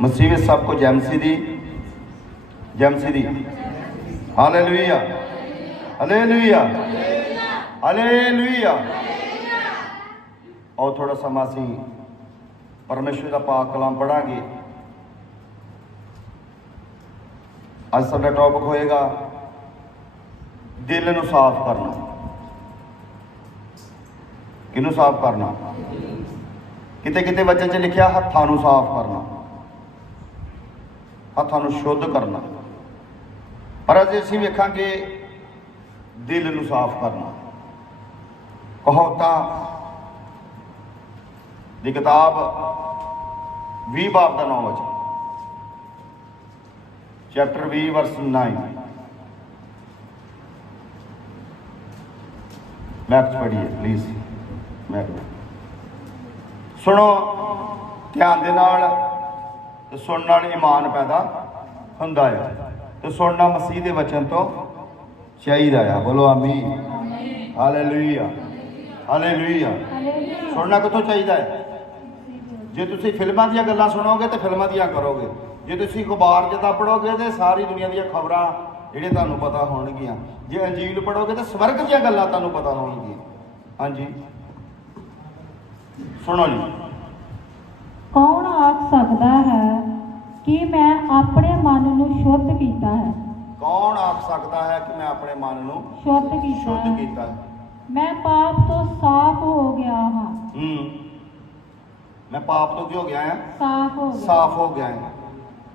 ਮੁਸੀਬਤ ਸਭ ਕੁਝ ਐਮਸੀ ਦੀ ਜੈਮਸੀ ਦੀ। ਹਾਲੇਲੂਇਆ ਹਾਲੇਲੂਇਆ ਹਾਲੇਲੂਇਆ ਔਰ ਥੋੜਾ ਸਮਾਂ ਅਸੀਂ ਪਰਮੇਸ਼ਵਰ ਦਾ ਪਾਕ ਕਲਾਮ ਪੜਾਂਗੇ ਅੱਜ ਸਾਡਾ ਟੌਪਿਕ ਹੋਏਗਾ ਦਿਲ ਨੂੰ ਸਾਫ਼ ਕਰਨਾ। ਕਿਹਨੂੰ ਸਾਫ਼ ਕਰਨਾ? ਕਿਤੇ ਕਿਤੇ ਵਚਨ 'ਚ ਲਿਖਿਆ ਹੱਥਾਂ ਨੂੰ ਸਾਫ਼ ਕਰਨਾ। ਹੱਥਾਂ ਨੂੰ ਸ਼ੁੱਧ ਕਰਨਾ। ਪਰ ਅੱਜ ਅਸੀਂ ਵੇਖਾਂਗੇ ਦਿਲ ਨੂੰ ਸਾਫ਼ ਕਰਨਾ। ਕਹੌਤਾ ਦੀ ਕਿਤਾਬ 20 ਬਾਬ ਦਾ ਨਾਮ ਵਚਨ। ਚੈਪਟਰ 20 ਵਰਸ 9 ਮੈਥ ਪੜ੍ਹੀਏ ਪਲੀਜ਼ ਮੈਥ ਸੁਣੋ, ਧਿਆਨ ਦੇ ਨਾਲ। ਤੇ ਸੁਣਨ ਨਾਲ ਈਮਾਨ ਪੈਦਾ ਹੁੰਦਾ ਹੈ ਤੇ ਸੁਣਨਾ ਮਸੀਹ ਦੇ ਵਚਨ ਤੋਂ ਚਾਹੀਦਾ ਆ। ਬੋਲੋ ਆਮੀਨ। ਹਾਲੇਲੂਇਆ। ਹਾਲੇਲੂਇਆ। ਸੁਣਨਾ ਕਿੱਥੋਂ ਚਾਹੀਦਾ ਹੈ ਜੇ ਤੁਸੀਂ ਫਿਲਮਾਂ ਦੀਆਂ ਗੱਲਾਂ ਸੁਣੋਗੇ ਤੇ ਫਿਲਮਾਂ ਦੀਆਂ ਕਰੋਗੇ। ਜੇ ਤੁਸੀਂ ਅਖਬਾਰ ਜਿੱਦਾਂ ਪੜੋਗੇ ਤੇ ਸਾਰੀ ਦੁਨੀਆ ਦੀਆਂ ਖਬਰਾਂ ਜਿਹੜੇ ਤੁਹਾਨੂੰ ਪਤਾ ਹੋਣਗੀਆਂ। ਜੇ ਅੰਜੀਲ ਪੜੋਗੇ ਤੇ ਸਵਰਗ ਦੀਆਂ ਗੱਲਾਂ ਤੁਹਾਨੂੰ ਪਤਾ ਹੋਣਗੀਆਂ। ਹਾਂਜੀ। ਸੁਣੋ ਜੀ। ਕੌਣ ਆਖ ਸਕਦਾ ਹੈ ਕਿ ਮੈਂ ਆਪਣੇ ਮਨ ਨੂੰ ਸ਼ੁੱਧ ਕੀਤਾ ਹੈ? ਕੌਣ ਆਖ ਸਕਦਾ ਹੈ ਕਿ ਮੈਂ ਆਪਣੇ ਮਨ ਨੂੰ ਸ਼ੁੱਧ ਕੀਤਾ ਸ਼ੁੱਧ ਹੈ? ਕੀਤਾ ਹੈ? ਮੈਂ ਪਾਪ ਤੋਂ ਸਾਫ਼ ਹੋ ਗਿਆ ਹਾਂ। ਹੂੰ। ਮੈਂ ਪਾਪ ਤੋਂ ਕੀ ਹੋ ਗਿਆ ਆ ਸਾਫ਼ ਹੋ ਗਿਆ। ਸਾਫ਼ ਹੋ ਗਿਆ ਹੈ।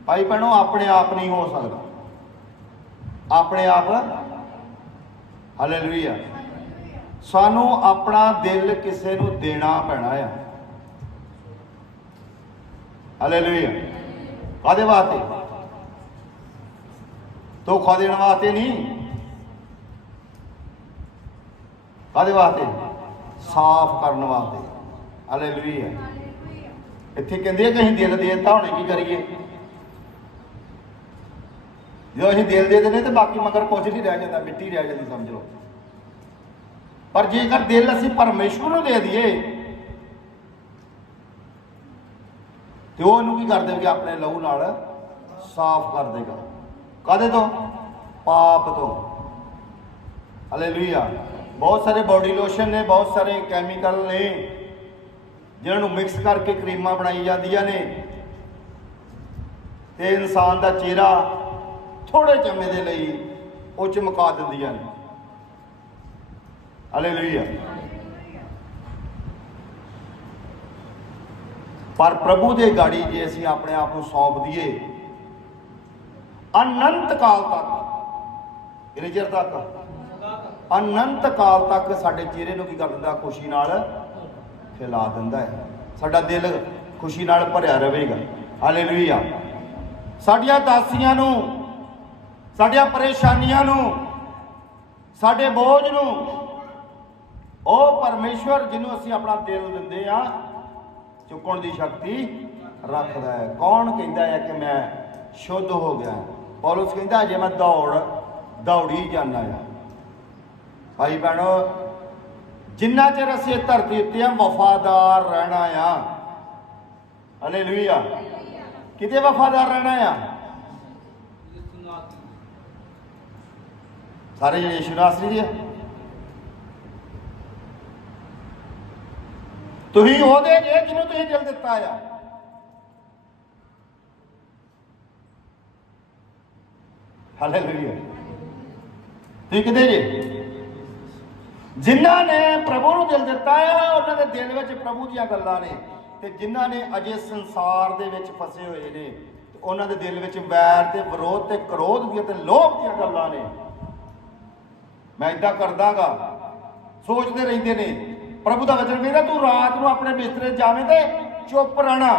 ਭਾਈ ਭੈਣੋ ਆਪਣੇ ਆਪ ਨਹੀਂ ਹੋ ਸਕਦਾ। ਆਪਣੇ ਆਪ ਹਾਲੇਲੂਇਆ ਸਾਨੂੰ ਆਪਣਾ ਦਿਲ ਕਿਸੇ ਨੂੰ ਦੇਣਾ ਪੈਣਾ ਆ। ਹਾਲੇਲੂਇਆ ਕਾਦੇ ਵਾਸਤੇ? ਧੋਖਾ ਦੇਣ ਵਾਸਤੇ ਨਹੀਂ। ਕਾਦੇ ਵਾਸਤੇ? ਸਾਫ਼ ਕਰਨ ਵਾਸਤੇ। ਹਾਲੇਲੂਇਆ ਇੱਥੇ ਕਹਿੰਦੇ ਆ ਕਿ ਅਸੀਂ ਦਿਲ ਦੇ ਦਿੱਤਾ, ਹੁਣ ਕੀ ਕਰੀਏ? ਜਦੋਂ ਅਸੀਂ ਦਿਲ ਦੇ ਦਿੰਦੇ ਤੇ ਬਾਕੀ ਮਗਰ ਕੁਝ ਨਹੀਂ ਰਹਿ ਜਾਂਦਾ, ਮਿੱਟੀ ਰਹਿ ਜਾਂਦੀ, ਸਮਝ ਲਓ। ਪਰ ਜੇਕਰ ਦਿਲ ਅਸੀਂ ਪਰਮੇਸ਼ਵਰ ਨੂੰ ਦੇ ਦਈਏ ਤੇ ਉਹ ਇਹਨੂੰ ਕੀ ਕਰ ਦੇਵੇਗਾ ਆਪਣੇ ਲਹੂ ਨਾਲ ਸਾਫ਼ ਕਰ ਦੇਗਾ। ਕਾਦੇ ਤੋਂ? ਪਾਪ ਤੋਂ। ਹਾਲੇਲੂਇਆ ਬਹੁਤ ਸਾਰੇ ਬਾਡੀ ਲੋਸ਼ਨ ਨੇ, ਬਹੁਤ ਸਾਰੇ ਕੈਮੀਕਲ ਨੇ, ਜਿਹਨਾਂ ਨੂੰ ਮਿਕਸ ਕਰਕੇ ਕਰੀਮਾਂ ਬਣਾਈ ਜਾਂਦੀਆਂ ਨੇ। ਤੇ ਇਨਸਾਨ ਦਾ ਚਿਹਰਾ ਥੋੜੇ ਚਮੇ ਦੇ ਲਈ ਉਹ ਚਮਕਾ ਦਿੰਦੀਆਂ ਨੇ। ਹਾਲੇਲੂਇਆ ਪਰ ਪ੍ਰਭੂ ਦੇ ਗਾੜੀ ਜੇ ਅਸੀਂ ਆਪਣੇ ਆਪ ਨੂੰ ਸੌਂਪ ਦਈਏ, ਅਨੰਤ ਕਾਲ ਤੱਕ, ਕਿੰਨੇ ਤੱਕ? ਅਨੰਤ ਕਾਲ ਤੱਕ ਸਾਡੇ ਚਿਹਰੇ ਨੂੰ ਕੀ ਕਰ ਦਿੰਦਾ? ਖੁਸ਼ੀ ਨਾਲ ਫੈਲਾ ਦਿੰਦਾ ਹੈ। ਸਾਡਾ ਦਿਲ ਖੁਸ਼ੀ ਨਾਲ ਭਰਿਆ ਰਹੇਗਾ। ਹਾਲੇਲੂਇਆ ਸਾਡੀਆਂ ਦਾਸੀਆਂ ਨੂੰ, ਸਾਡੀਆਂ ਪਰੇਸ਼ਾਨੀਆਂ ਨੂੰ, ਸਾਡੇ ਬੋਝ ਨੂੰ, ਉਹ ਪਰਮੇਸ਼ਵਰ ਜਿਹਨੂੰ ਅਸੀਂ ਆਪਣਾ ਦਿਲ ਦਿੰਦੇ ਆ ਚੁੱਕਣ ਦੀ ਸ਼ਕਤੀ ਰੱਖਦਾ ਹੈ। ਕੌਣ ਕਹਿੰਦਾ ਹੈ ਕਿ ਮੈਂ ਸ਼ੁੱਧ ਹੋ ਗਿਆ? ਪੌਲਸ ਕਹਿੰਦਾ, ਜੇ ਮੈਂ ਦੌੜ, ਦੌੜੀ ਜਾਂਦਾ ਆ ਭਾਈ ਭੈਣੋ, ਜਿੰਨਾ ਚਿਰ ਅਸੀਂ ਧਰਤੀ ਉੱਤੇ ਆ, ਵਫਾਦਾਰ ਰਹਿਣਾ ਆ। ਹਾਲੇਲੂਇਆ ਕਿਤੇ ਵਫਾਦਾਰ ਰਹਿਣਾ ਆ? ਸਾਰੇ ਜਿਹੜੇ ਯਿਸੂ ਨਾਸਰੀ ਜੀ ਤੁਸੀਂ ਉਹਦੇ ਜੇ ਜਿਹਨੂੰ ਤੁਸੀਂ ਦਿਲ ਦਿੱਤਾ ਆ। ਹਾਲੇਲੂਇਆ ਤੁਸੀਂ ਕਿਤੇ ਜੇ। ਜਿਨ੍ਹਾਂ ਨੇ ਪ੍ਰਭੂ ਨੂੰ ਦਿਲ ਦਿੱਤਾ ਆ, ਉਹਨਾਂ ਦੇ ਦਿਲ ਵਿੱਚ ਪ੍ਰਭੂ ਦੀਆਂ ਗੱਲਾਂ ਨੇ। ਤੇ ਜਿਨ੍ਹਾਂ ਨੇ ਅਜੇ ਸੰਸਾਰ ਦੇ ਵਿੱਚ ਫਸੇ ਹੋਏ ਨੇ, ਤੇ ਉਹਨਾਂ ਦੇ ਦਿਲ ਵਿੱਚ ਵੈਰ ਤੇ ਵਿਰੋਧ ਤੇ ਕ੍ਰੋਧ ਦੀਆਂ ਤੇ ਲੋਭ ਦੀਆਂ ਗੱਲਾਂ ਨੇ। ਮੈਂ ਇਦਾਂ ਕਰਦਾਗਾ। ਸੋਚਦੇ ਰਹਿੰਦੇ ਨੇ ਪ੍ਰਭੂ ਦਾ ਵਚਨ ਕਹਿੰਦਾ ਤੂੰ ਰਾਤ ਨੂੰ ਆਪਣੇ ਬਿਸਤਰੇ ਜਾਵੇਂ ਤੇ ਚੁੱਪ ਰਹਿਣਾ।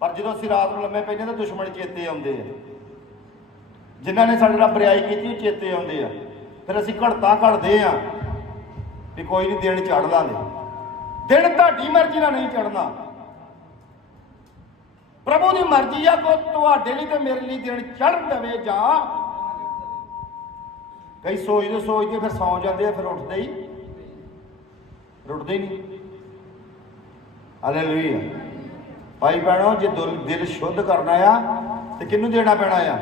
ਪਰ ਜਦੋਂ ਅਸੀਂ ਰਾਤ ਨੂੰ ਲੰਮੇ ਪੈਂਦੇ ਤਾਂ ਦੁਸ਼ਮਣ ਚੇਤੇ ਆਉਂਦੇ ਆ। ਜਿਨ੍ਹਾਂ ਨੇ ਸਾਡੇ ਨਾਲ ਬਰਿਆਈ ਕੀਤੀ, ਉਹ ਚੇਤੇ ਆਉਂਦੇ ਆ। ਫਿਰ ਅਸੀਂ ਘੜਤਾ ਘੜਦੇ ਆ ਵੀ ਕੋਈ ਨਹੀਂ ਦਿਨ ਚੜ ਲਾਂਗੇ ਦਿਨ ਤੁਹਾਡੀ ਮਰਜ਼ੀ ਨਾਲ ਨਹੀਂ ਚੜਨਾ ਪ੍ਰਭੂ ਦੀ ਮਰਜ਼ੀ ਆ ਕੋ ਤੁਹਾਡੇ ਲਈ ਤੇ ਮੇਰੇ ਲਈ ਦਿਨ ਚੜ ਦਵੇ ਜਾਂ ਕਈ ਸੋਚਦੇ ਸੋਚਦੇ ਫਿਰ ਸੌਂ ਜਾਂਦੇ ਆ, ਫਿਰ ਉੱਠਦੇ ਹੀ। ਉੱਠਦੇ ਹੀ ਨਹੀਂ। ਹਾਲੇਲੂਇਆ ਭਾਈ ਭੈਣੋ, ਜੇ ਦਿਲ ਦਿਲ ਸ਼ੁੱਧ ਕਰਨਾ ਆ, ਤੇ ਕਿਹਨੂੰ ਦੇਣਾ ਪੈਣਾ ਆ?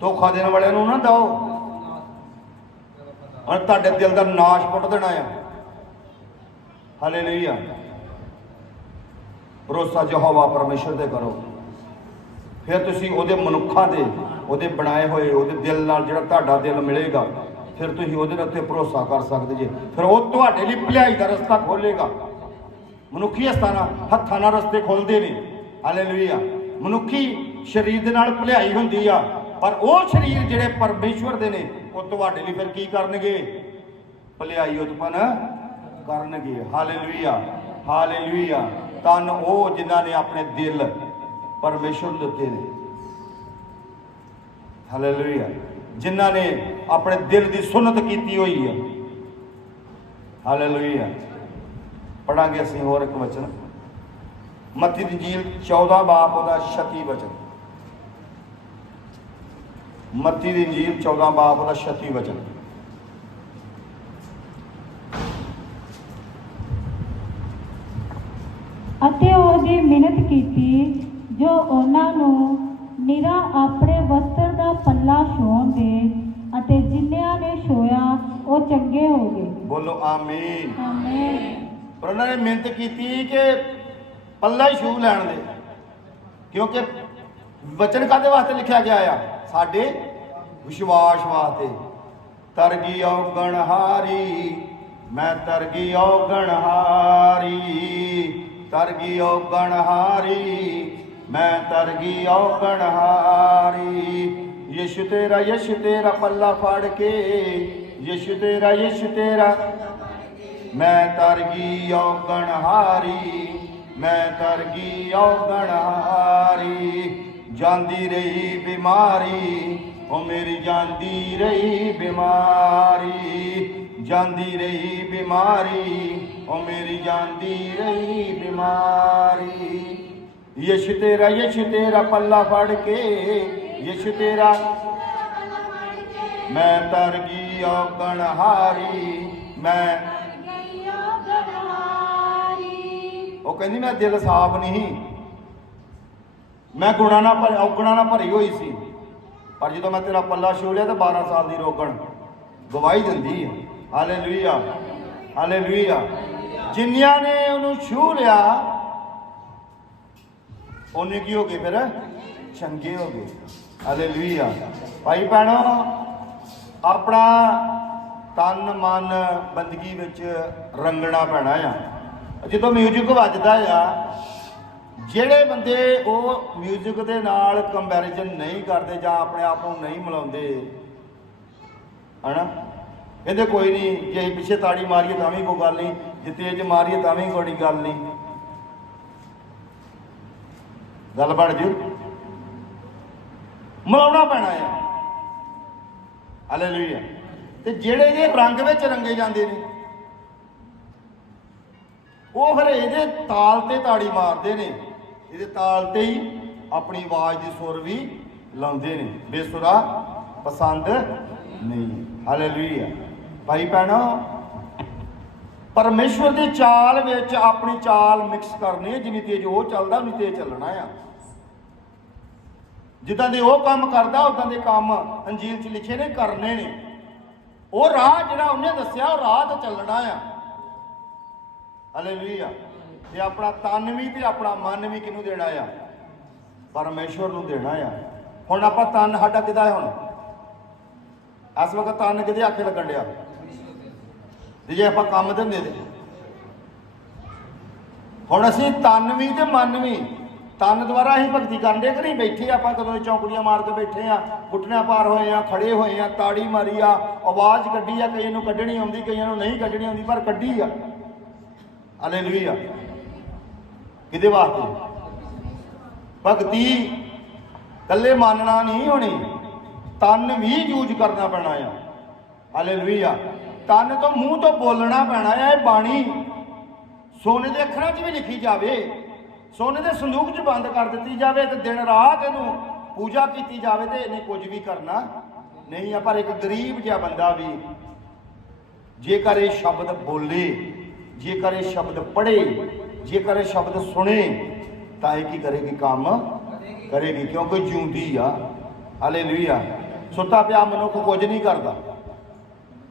ਧੋਖਾ ਦੇਣ ਵਾਲਿਆਂ ਨੂੰ ਨਾ ਦਿਓ। ਔਰ ਤੁਹਾਡੇ ਦਿਲ ਦਾ ਨਾਸ਼ ਪੁੱਟ ਦੇਣਾ ਆ। ਹਾਲੇਲੂਇਆ ਭਰੋਸਾ ਯਹੋਵਾ ਪਰਮੇਸ਼ਰ ਤੇ ਕਰੋ। ਫਿਰ ਤੁਸੀਂ ਉਹਦੇ ਮਨੁੱਖਾਂ ਦੇ ਉਹਦੇ ਬਣਾਏ ਹੋਏ, ਉਹਦੇ ਦਿਲ ਨਾਲ ਜਿਹੜਾ ਤੁਹਾਡਾ ਦਿਲ ਮਿਲੇਗਾ, ਫਿਰ ਤੁਸੀਂ ਉਹਦੇ ਦੇ ਉੱਤੇ ਭਰੋਸਾ ਕਰ ਸਕਦੇ ਜੇ। ਫਿਰ ਉਹ ਤੁਹਾਡੇ ਲਈ ਭਲਾਈ ਦਾ ਰਸਤਾ ਖੋਲੇਗਾ ਮਨੁੱਖੀ ਹੱਥਾਂ ਹੱਥਾਂ ਨਾਲ ਰਸਤੇ ਖੁੱਲਦੇ ਨੇ। ਹਾਲੇਲੂਇਆ ਮਨੁੱਖੀ ਸਰੀਰ ਦੇ ਨਾਲ ਭਲਾਈ ਹੁੰਦੀ ਆ, ਪਰ ਉਹ ਸਰੀਰ ਜਿਹੜੇ ਪਰਮੇਸ਼ਵਰ ਦੇ ਨੇ, ਉਹ ਤੁਹਾਡੇ ਲਈ ਫਿਰ ਕੀ ਕਰਨਗੇ? ਭਲਾਈ ਉਤਪਨ ਕਰਨਗੇ। ਹਾਲੇਲੂਇਆ ਹਾਲੇਲੂਇਆ ਤਨ ਉਹ ਜਿਨ੍ਹਾਂ ਨੇ ਆਪਣੇ ਦਿਲ ਪਰਮੇਸ਼ਵਰ ਨੂੰ ਦਿੱਤੇ ਨੇ। ਹਾਲੇਲੂਇਆ ਜਿਨ੍ਹਾਂ ਨੇ ਆਪਣੇ ਦਿਲ ਦੀ ਸੁਨਤ ਕੀਤੀ ਹੋਈ ਹੈ। ਹਾਲੇਲੂਇਆ ਪੜਾਂਗੇ ਅਸੀਂ ਹੋਰ ਇੱਕ ਵਚਨ। ਮੱਤੀ ਦੀ ਜੀਲ 14 ਬਾਪ, ਉਹਦਾ 36 ਵਚਨ। ਮੱਤੀ ਦੀ ਜੀਲ 14 ਬਾਪ, ਉਹਦਾ 36 ਵਚਨ। ਅਤੇ ਉਹਦੀ ਮਿਹਨਤ ਕੀਤੀ ਜੋ ਉਹਨਾਂ ਨੂੰ ਨਿਰਾ ਆਪਣੇ ਵਸਤਰ ਦਾ ਪੱਲਾ ਛੋਣ ਦੇ ਅਤੇ ਜਿਨ੍ਹਾਂ ਨੇ ਛੋਇਆ ਉਹ ਚੰਗੇ ਹੋ ਗਏ। ਬੋਲੋ ਆਮੀਨ। ਆਮੇਨ। ਪਰ ਉਹਨਾਂ ਨੇ ਮਿਹਨਤ ਕੀਤੀ ਕਿ ਪੱਲਾ ਹੀ ਛੂ ਲੈਣ ਦੇ। ਕਿਉਂਕਿ ਵਚਨ ਕਾਦੇ ਵਾਸਤੇ ਲਿਖਿਆ ਗਿਆ ਆ? ਸਾਡੇ ਵਿਸ਼ਵਾਸ ਵਾਸਤੇ। ਤਰਗੀ ਔਗਣਹਾਰੀ ਮੈਂ ਤਰਗੀ ਔਗਣਹਾਰੀ ਤਰਗੀ ਔਗਣਹਾਰੀ ਮੈਂ ਤਰਗੀ ਔਗਣਹਾਰੀ ਯਿਸੂ ਤੇਰਾ ਯਿਸੂ ਤੇਰਾ ਪੱਲਾ ਫੜ ਕੇ, ਯਿਸੂ ਤੇਰਾ ਯਿਸੂ ਤੇਰਾ। ਮੈਂ ਤਰਗੀ ਔਗਣਹਾਰੀ ਮੈਂ ਤਰਗੀ ਔਗਣਹਾਰੀ ਜਾਂਦੀ ਰਹੀ ਬਿਮਾਰੀ, ਉਹ ਮੇਰੀ ਜਾਂਦੀ ਰਹੀ ਬਿਮਾਰੀ। ਜਾਂਦੀ ਰਹੀ ਬਿਮਾਰੀ, ਉਹ ਮੇਰੀ ਜਾਂਦੀ ਰਹੀ ਬਿਮਾਰੀ। ਯਸ਼ ਤੇਰਾ ਯਸ਼ ਤੇਰਾ ਪੱਲਾ ਫੜ ਕੇ ਯਸ਼ ਤੇਰਾ ਮੈਂ ਤਰਗੀ ਔਗਣਹਾਰੀ ਮੈਂ ਉਹ ਕਹਿੰਦੀ ਮੈਂ ਦਿਲ ਸਾਫ਼ ਨਹੀਂ। ਮੈਂ ਗੁਣਾ ਨਾਲ ਭਰ ਔਗਣਾ ਨਾਲ ਭਰੀ ਹੋਈ ਸੀ। ਪਰ ਜਦੋਂ ਮੈਂ ਤੇਰਾ ਪੱਲਾ ਛੂ ਲਿਆ ਤਾਂ 12 ਸਾਲ ਦੀ ਰੋਗਣ ਗਵਾਹੀ ਦਿੰਦੀ ਹੈ ਹਾਲੇਲੂਇਆ। ਹਾਲੇਲੂਇਆ। ਜਿੰਨਿਆਂ ਨੇ ਉਹਨੂੰ ਛੂ ਲਿਆ ਉਹਨੇ ਕੀ ਹੋ ਗਏ ਫਿਰ ਚੰਗੇ ਹੋ ਗਏ ਹਾਲੇਲੂਇਆ ਭਾਈ ਭੈਣੋ ਆਪਣਾ ਤਨ ਮਨ ਬੰਦਗੀ ਵਿੱਚ ਰੰਗਣਾ ਪੈਣਾ ਆ ਜਦੋਂ 뮤직 ਵੱਜਦਾ ਆ ਜਿਹੜੇ ਬੰਦੇ ਉਹ 뮤직 ਦੇ ਨਾਲ ਕੰਪੈਰੀਜ਼ਨ ਨਹੀਂ ਕਰਦੇ ਜਾਂ ਆਪਣੇ ਆਪ ਨੂੰ ਨਹੀਂ ਮਿਲਾਉਂਦੇ ਹਨਾ ਕਹਿੰਦੇ ਕੋਈ ਨਹੀਂ ਜੇ ਅਸੀਂ ਪਿੱਛੇ ਤਾੜੀ ਮਾਰੀਏ ਤਾਂ ਵੀ ਕੋਈ ਗੱਲ ਨਹੀਂ ਜੇ ਤੇਜ਼ ਮਾਰੀਏ ਤਾਂ ਵੀ ਕੋਈ ਗੱਲ ਨਹੀਂ ਗੱਲ ਬਣ ਜੂ ਮਿਲਾਉਣਾ ਪੈਣਾ ਆ। ਹਾਲੇਲੂਇਆ ਤੇ ਜਿਹੜੇ ਇਹ ਰੰਗ ਵਿੱਚ ਰੰਗੇ ਜਾਂਦੇ ਨੇ, ਉਹ ਫਿਰ ਇਹਦੇ ਤਾਲ ਤੇ ਤਾੜੀ ਮਾਰਦੇ ਨੇ। ਇਹਦੇ ਤਾਲ ਤੇ ਹੀ ਆਪਣੀ ਆਵਾਜ਼ ਦੀ ਸੁਰ ਵੀ ਲਾਉਂਦੇ ਨੇ। ਬੇਸੁਰਾ ਪਸੰਦ ਨਹੀਂ। ਹਾਲੇਲੂਇਆ ਭਾਈ ਭੈਣੋ ਪਰਮੇਸ਼ਵਰ ਦੀ ਚਾਲ ਵਿੱਚ ਆਪਣੀ ਚਾਲ ਮਿਕਸ ਕਰਨੀ ਜਿੰਨੀ ਤੇਜ਼ ਉਹ ਚੱਲਦਾ, ਉਨੀ ਤੇਜ਼ ਚੱਲਣਾ ਆ। ਜਿੱਦਾਂ ਦੇ ਉਹ ਕੰਮ ਕਰਦਾ ਉਦਾਂ ਦੇ ਕੰਮ ਅੰਜੀਲ 'ਚ ਲਿਖੇ ਨੇ, ਕਰਨੇ ਨੇ। ਉਹ ਰਾਹ ਜਿਹੜਾ ਉਹਨੇ ਦੱਸਿਆ, ਉਹ ਰਾਹ ਤੇ ਚੱਲਣਾ ਆ। ਹਾਲੇਲੂਇਆ ਤੇ ਆਪਣਾ ਤਨ ਵੀ ਤੇ ਆਪਣਾ ਮਨ ਵੀ ਕਿਹਨੂੰ ਦੇਣਾ ਆ? ਪਰਮੇਸ਼ਵਰ ਨੂੰ ਦੇਣਾ ਆ। ਹੁਣ ਆਪਾਂ ਤਨ ਸਾਡਾ ਕਿਦਾ ਹੈ ਹੁਣ? ਇਸ ਵਕਤ ਤਨ ਕਿਹਦੇ ਆਖੇ ਲੱਗਣ ਡਿਆ? ਤੇ ਜੇ ਆਪਾਂ ਕੰਮ ਦਿੰਦੇ ਤੇ। ਹੁਣ ਅਸੀਂ ਤਨ ਵੀ ਤੇ ਮਨ ਵੀ। ਤਨ ਦੁਆਰਾ ਅਸੀਂ ਭਗਤੀ ਕਰਨ ਦੇ ਕਿ ਨਹੀਂ? ਬੈਠੇ ਆਪਾਂ, ਕਦੋਂ ਦੀ ਚੌਂਕੜੀਆਂ ਮਾਰ ਕੇ ਬੈਠੇ ਆ, ਗੁੱਟਣਿਆਂ ਪਾਰ ਹੋਏ ਆ, ਖੜੇ ਹੋਏ ਆ, ਤਾੜੀ ਮਾਰੀ ਆ, ਆਵਾਜ਼ ਕੱਢੀ ਆ, ਕਈਆਂ ਨੂੰ ਕੱਢਣੀ ਆਉਂਦੀ, ਕਈਆਂ ਨੂੰ ਨਹੀਂ ਕੱਢਣੀ ਆਉਂਦੀ, ਪਰ ਕੱਢੀ ਆ। ਹਾਲੇਲੂਇਆ ਕਿਹਦੇ ਵਾਸਤੇ? ਭਗਤੀ ਕੱਲੇ ਮੰਨਣਾ ਨਹੀਂ ਹੋਣੀ। ਤਨ ਵੀ ਯੂਜ਼ ਕਰਨਾ ਪੈਣਾ ਆ। ਹਾਲੇਲੂਇਆ ਤਨ ਤੋਂ ਮੂੰਹ ਤੋਂ ਬੋਲਣਾ ਪੈਣਾ ਆ, ਇਹ ਬਾਣੀ ਸੋਨੇ ਦੇ ਅੱਖਰਾਂ 'ਚ ਵੀ ਲਿਖੀ ਜਾਵੇ। ਸੋਨੇ ਦੇ ਸੰਦੂਕ 'ਚ ਬੰਦ ਕਰ ਦਿੱਤੀ ਜਾਵੇ ਤੇ ਦਿਨ ਰਾਤ ਇਹਨੂੰ ਪੂਜਾ ਕੀਤੀ ਜਾਵੇ ਤੇ ਇਹਨੇ ਕੁਝ ਵੀ ਕਰਨਾ ਨਹੀਂ ਆ, ਪਰ ਇੱਕ ਗਰੀਬ ਜਿਹਾ ਬੰਦਾ ਵੀ ਜੇਕਰ ਇਹ ਸ਼ਬਦ ਬੋਲੇ, ਜੇਕਰ ਇਹ ਸ਼ਬਦ ਪੜ੍ਹੇ, ਜੇਕਰ ਇਹ ਸ਼ਬਦ ਸੁਣੇ, ਤਾਂ ਇਹ ਕੀ ਕਰੇਗੀ ਕੰਮ? ਕਰੇਗੀ ਕਿਉਂਕਿ ਜਿਉਂਦੀ ਆ। ਹਾਲੇਲੂਇਆ। ਸੁੱਤਾ ਪਿਆ ਮਨੁੱਖ ਕੁਝ ਨਹੀਂ ਕਰਦਾ।